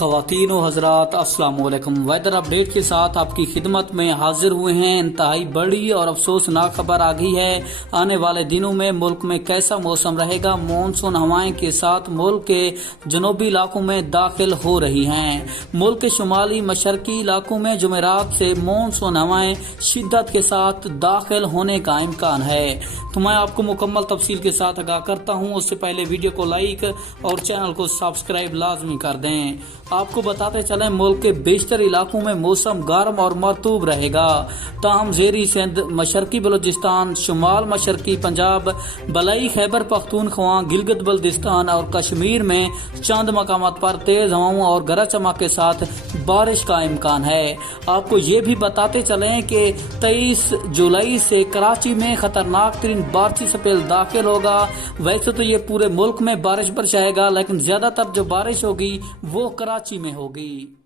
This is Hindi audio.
ख़वातीन व हज़रात अस्सलाम वालेकुम। वेदर अपडेट के साथ आपकी खिदमत में हाजिर हुए हैं। इंतहाई बड़ी और अफसोसनाक खबर आ गई है। आने वाले दिनों में मुल्क में कैसा मौसम रहेगा। मानसून हवाएं के साथ मुल्क के जनूबी इलाकों में दाखिल हो रही हैं। मुल्क के शुमाली मशरकी इलाकों में जुमेरात से मानसून हवाएं शिद्दत के साथ दाखिल होने का इम्कान है। तो मैं आपको मुकम्मल तफसील के साथ आगाह करता हूँ। उससे पहले वीडियो को लाइक और चैनल को सब्सक्राइब लाजमी कर दें। आपको बताते चलें, मुल्क के बेशतर इलाकों में मौसम गर्म और मरतूब रहेगा। ताहम ज़ेरी सिंध, मशरकी बलूचिस्तान, शुमाल मशरकी पंजाब, बलई खैबर पख्तूनख्वा, गिलगित बल्तिस्तान और कश्मीर में चंद मकामात पर तेज हवाओं और गरज चमक के साथ बारिश का इम्कान है। आपको ये भी बताते चलें कि 23 जुलाई से कराची में खतरनाक तरीन बारिशी स्पेल दाखिल होगा। वैसे तो ये पूरे मुल्क में बारिश बरसाएगा, लेकिन ज्यादातर जो बारिश होगी वो कराची में होगी।